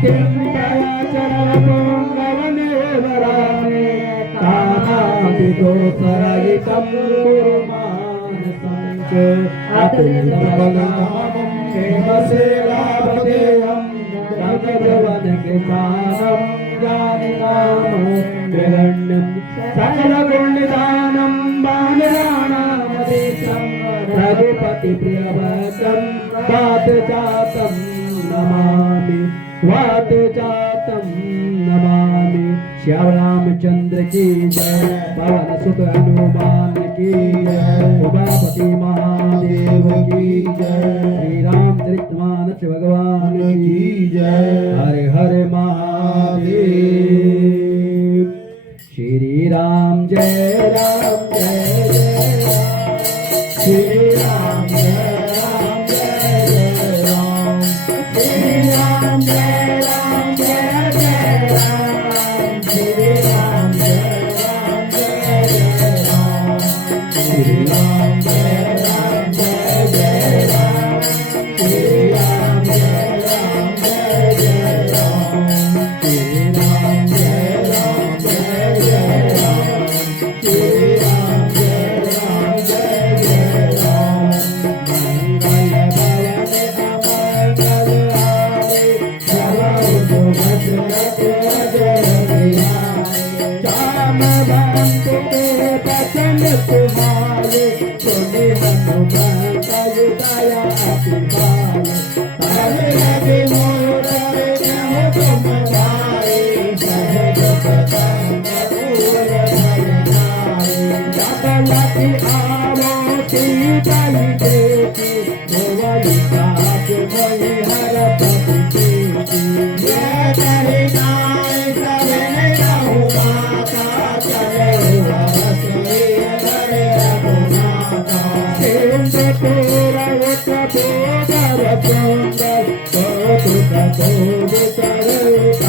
किं चरणपुङ्गवनेवरामे कामाभिदोषरहितं कुरु मानसञ्च अतुलितबलमं क्षेमसेवावदेयं जगजवनकृपानं जानिनाम हिरण्यं सकलगुणनिधानं वानराणामधीशं रघुपतिप्रियभक्तं वातजातं नमामि वातजातं नमामि। श्याम रामचंद्र की जय, पवन सुत हनुमान की जय, उमापति महादेव की जय, श्री रामचरितमानस भगवान की जय। हरे हरे महादेव। श्री राम जय राम जय जय राम, श्री राम जय राम जय जय राम, श्री राम जय राम जय जय राम, श्री राम जय राम जय जय राम, श्री राम जय राम जय जय राम, श्री राम जय राम जय जय राम, श्री राम जय राम जय जय राम, श्री राम जय राम जय जय राम। मंगल भवने अमंगल आवे, सर्वो भद्रते अजय जामवंत के बचन तुम्हारे, सुनि हनुमत दया अति पाले। हरे हरे मोर जहाँ तुम जाए, सहज पतंग उड़ भय जाए। जगमति आवो सीताई देखी, भुवि साथ भई हरपति देखी। जय करे नाय शरण रहु माता, चले हरषे हरे रघुनाथा। सिंधुपुर उत बोधर सुंदर, कौतुक शोभित रूप